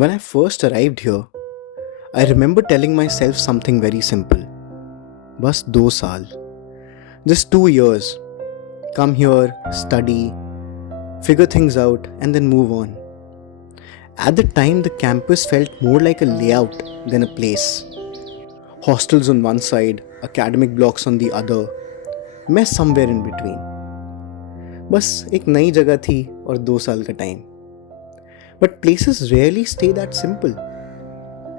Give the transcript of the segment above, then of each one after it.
When I first arrived here, I remember telling myself something very simple. बस 2 साल. Just 2 years. Come here, study, figure things out, and then move on. At the time, the campus felt more like a layout than a place. Hostels on one side, academic blocks on the other, mess somewhere in between. बस एक नई जगह थी और 2 साल का time. But places rarely stay that simple.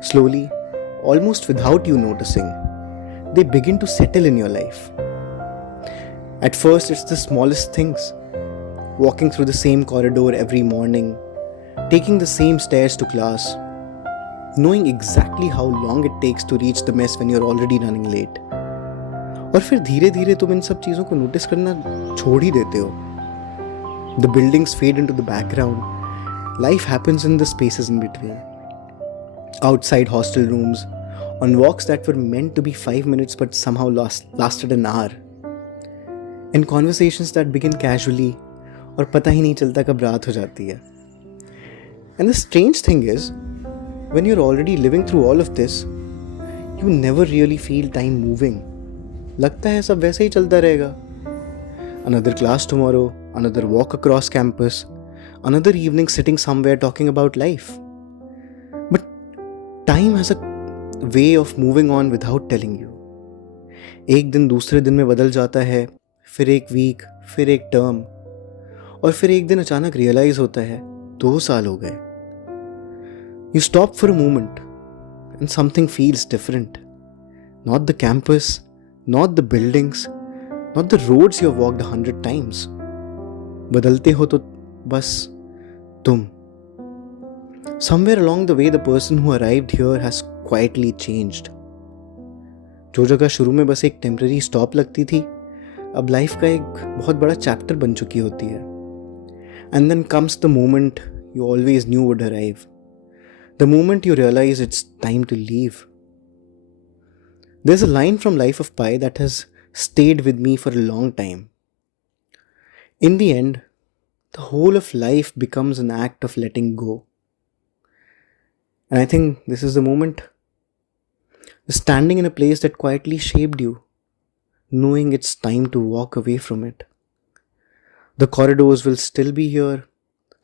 Slowly, almost without you noticing, they begin to settle in your life. At first, it's the smallest things. Walking through the same corridor every morning, taking the same stairs to class, knowing exactly how long it takes to reach the mess when you're already running late. और फिर धीरे धीरे तुम इन सब चीज़ों को notice करना छोड़ ही देते हो. The buildings fade into the background. Life happens in the spaces in between. Outside hostel rooms, on walks that were meant to be 5 minutes but somehow lasted an hour. In conversations that begin casually और पता ही नहीं चलता कब रात हो जाती है. And the strange thing is, when you're already living through all of this, you never really feel time moving. लगता है सब वैसे ही चलता रहेगा. Another class tomorrow, another walk across campus, another evening sitting somewhere talking about life. But time has a way of moving on without telling you. एक दिन दूसरे दिन में बदल जाता है, फिर एक वीक, फिर एक टर्म, और फिर एक दिन अचानक रियलाइज होता है 2 साल हो गए. You stop for a moment and something feels different. Not the campus, not the buildings, not the roads you have walked 100 times. बदलते हो तो बस तुम. Somewhere along the way, the person who arrived here has quietly changed. जो जगह शुरू में बस एक टेम्पररी स्टॉप लगती थी, अब लाइफ का एक बहुत बड़ा चैप्टर बन चुकी होती है. And then comes the moment you always knew would arrive. The moment you realize it's time to leave. There's a line from Life of Pi that has stayed with me for a long time. In the end, the whole of life becomes an act of letting go. And I think this is the moment. Standing in a place that quietly shaped you, knowing it's time to walk away from it. The corridors will still be here,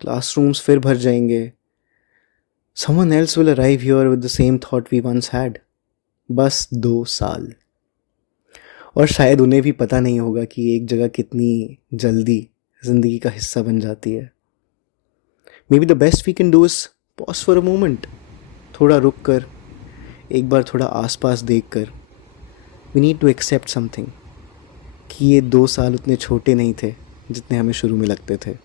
classrooms फिर भर जाएंगे. Someone else will arrive here with the same thought we once had. बस 2 साल. और शायद उन्हें भी पता नहीं होगा कि एक जगह कितनी जल्दी जिंदगी का हिस्सा बन जाती है. Maybe the best we can do is pause for a moment. थोड़ा रुक कर, एक बार थोड़ा आसपास देख कर. We need to accept something. कि ये 2 साल उतने छोटे नहीं थे जितने हमें शुरू में लगते थे.